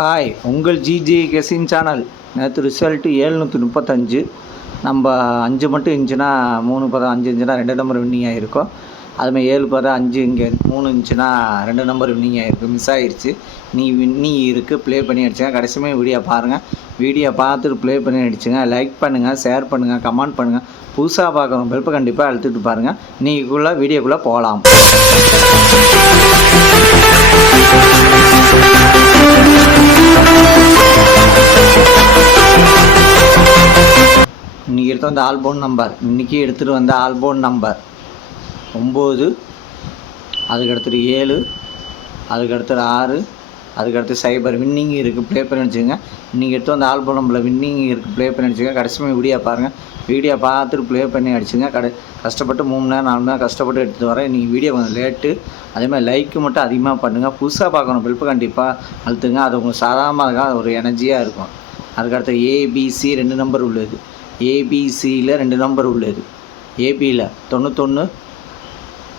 Hi, உங்கள் GJ கெஸின் channel. நேற்று result 735. நம்ம 5 மட்டும் இருந்துச்சுன்னா 3 பதம், 5 இருந்துச்சுன்னா 2 நம்பர் வின்னிங் ஆகிருக்கும். அதுமாதிரி 7 பதம் 5 இங்கே 3 இருந்துச்சுன்னா 2 நம்பர் வின்னிங் ஆகிருக்கு. மிஸ் ஆகிருச்சு. நீ வின்னிங் இருக்குது, ப்ளே பண்ணி அடிச்சுங்க. கடைசியுமே வீடியோ பாருங்கள். வீடியோ பார்த்துட்டு ப்ளே பண்ணி அடிச்சுங்க. லைக் பண்ணுங்கள், ஷேர் பண்ணுங்கள், கமெண்ட் பண்ணுங்கள். புதுசாக பார்க்குறோம் பெல்ப்பை கண்டிப்பாக அழுத்திட்டு பாருங்கள். நீக்குள்ளே வீடியோக்குள்ளே போகலாம். இன்றைக்கி எடுத்து வந்த ஆல்போன் நம்பர், இன்றைக்கி எடுத்துகிட்டு வந்த ஆல்போன் நம்பர் 9, அதுக்கடுத்துட்டு 7, அதுக்கடுத்துட்டு 6, அதுக்கடுத்து 0 வின்னிங் இருக்குது. ப்ளே பண்ணி வச்சுங்க. இன்றைக்கி எடுத்து வந்த ஆல்போன் நம்பரில் வின்னிங் இருக்குது. ப்ளே பண்ணி வச்சுங்க. கடைசியுமே வீடியோ பாருங்கள். வீடியோ பார்த்துட்டு ப்ளே பண்ணி அடிச்சுங்க. கஷ்டப்பட்டு 3 மணி நேரம் 4 மணி நேரம் கஷ்டப்பட்டு எடுத்துகிட்டு வரேன். இன்றைக்கி வீடியோ கொஞ்சம் லேட்டு. அதேமாதிரி லைக்கு மட்டும் அதிகமாக பண்ணுங்கள். புதுசாக பார்க்கணும் பெல்ப்பை கண்டிப்பாக அழுத்துங்க. அது உங்களுக்கு சாதாரணமாக இருக்கா, ஒரு எனர்ஜியாக இருக்கும். அதுக்கடுத்து ஏபிசி 2 நம்பர் உள்ளது. ஏபிசியில் 2 நம்பர் உள்ளது. ஏபியில் 91,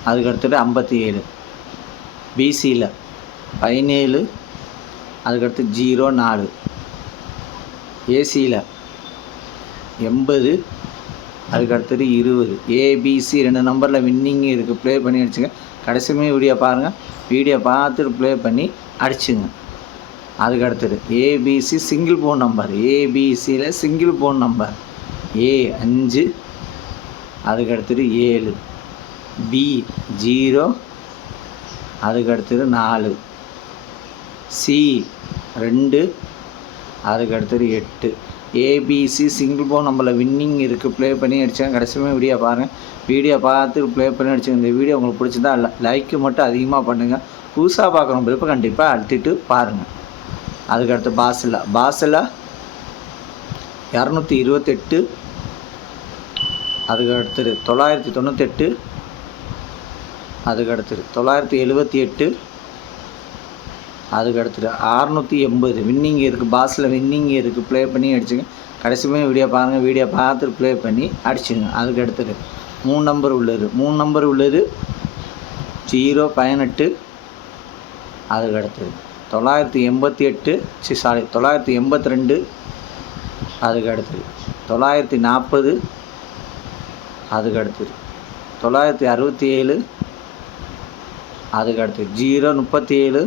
அதுக்கடுத்துட்டு 57, பிசியில் 17, அதுக்கடுத்து 04, ஏசியில் 80, அதுக்கடுத்துட்டு 20. ஏபிசி 2 நம்பரில் வின்னிங் இருக்குது. ப்ளே பண்ணி அடிச்சுங்க. கடைசியுமே வீடியோ பாருங்கள். வீடியோ பார்த்துட்டு ப்ளே பண்ணி அடிச்சுங்க. அதுக்கடுத்துட்டு ஏபிசி சிங்கிள் போன் நம்பர். ஏபிசியில் சிங்கிள் போன் நம்பர் ஏ 5, அதுக்கடுத்துட்டு 7, பி 0, அதுக்கடுத்துட்டு 4, சி 2, அதுக்கடுத்துட்டு 8. ஏபிசி சிங்கிள் போன் நம்பரில் வின்னிங் இருக்குது. ப்ளே பண்ணி அடித்தாங்க. கடைசியுமே வீடியோ பாருங்கள். வீடியோ பார்த்து ப்ளே பண்ணி அடிச்சுங்க. இந்த வீடியோ உங்களுக்கு பிடிச்சிருந்தா லைக்கு மட்டும் அதிகமாக பண்ணுங்கள். புதுசாக பார்க்குறோம் பெல்ப்பை கண்டிப்பாக அழுத்திட்டு பாருங்கள். அதுக்கடுத்து பாஸில் 228, அதுக்கடுத்து 998, அதுக்கடுத்து 978, அதுக்கடுத்து 680 வின்னிங் இருக்குது. பாஸில் வின்னிங் இருக்குது. ப்ளே பண்ணி அடிச்சுங்க. கடைசியுமே வீடியோ பாருங்கள். வீடியோ பார்த்துட்டு ப்ளே பண்ணி அடிச்சுங்க. அதுக்கடுத்துட்டு 3 நம்பர் உள்ளது. 3 நம்பர் உள்ளது 018, அதுக்கடுத்து 982, 982, அதுக்கடுத்து 940, அதுக்கடுத்து 967, அதுக்கடுத்து 037,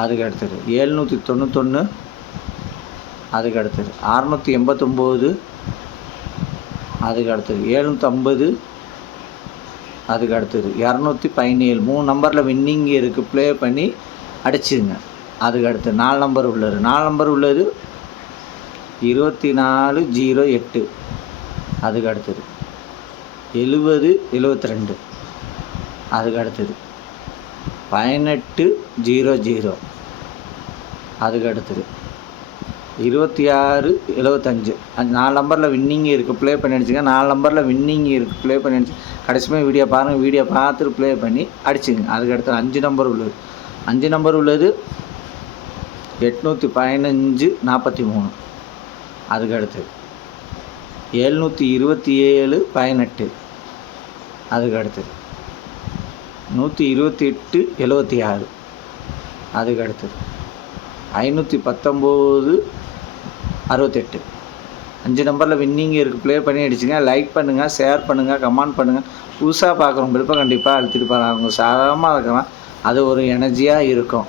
அதுக்கடுத்து 791, அதுக்கடுத்து 689, அதுக்கடுத்து 750, அதுக்கடுத்தது 217. 3 நம்பரில் வின்னிங் இருக்குது. ப்ளே பண்ணி அடிச்சுங்க. அதுக்கடுத்து 4 நம்பர் உள்ளது. 4 நம்பர் உள்ளது 2408, அதுக்கடுத்தது 7072, அதுக்கடுத்தது 1800, அதுக்கடுத்தது 2675. 4 நம்பரில் வின்னிங் இருக்குது. ப்ளே பண்ணி அடிச்சுங்க. 4 நம்பரில் வின்னிங் இருக்குது. ப்ளே பண்ணி அடிச்சு கடைசியுமே வீடியோ பாருங்கள். வீடியோ பார்த்துட்டு ப்ளே பண்ணி அடிச்சுங்க. அதுக்கடுத்து 5 நம்பர் உள்ளது. 5 நம்பர் உள்ளது 81543, அதுக்கடுத்து 72718, அதுக்கடுத்து 12876, அதுக்கடுத்து 51968. 5 நம்பரில் வின்னிங் இருக்குது. ப்ளே பண்ணி அடிச்சுங்க. லைக் பண்ணுங்கள், ஷேர் பண்ணுங்கள், கமெண்ட் பண்ணுங்கள். புதுசாக பார்க்குறோம் பெல்ப்பை கண்டிப்பாக அழுத்திட்டு பாருங்கள். அவங்க சாதாரணமாக இருக்கலாம், அது ஒரு எனர்ஜியாக இருக்கும்.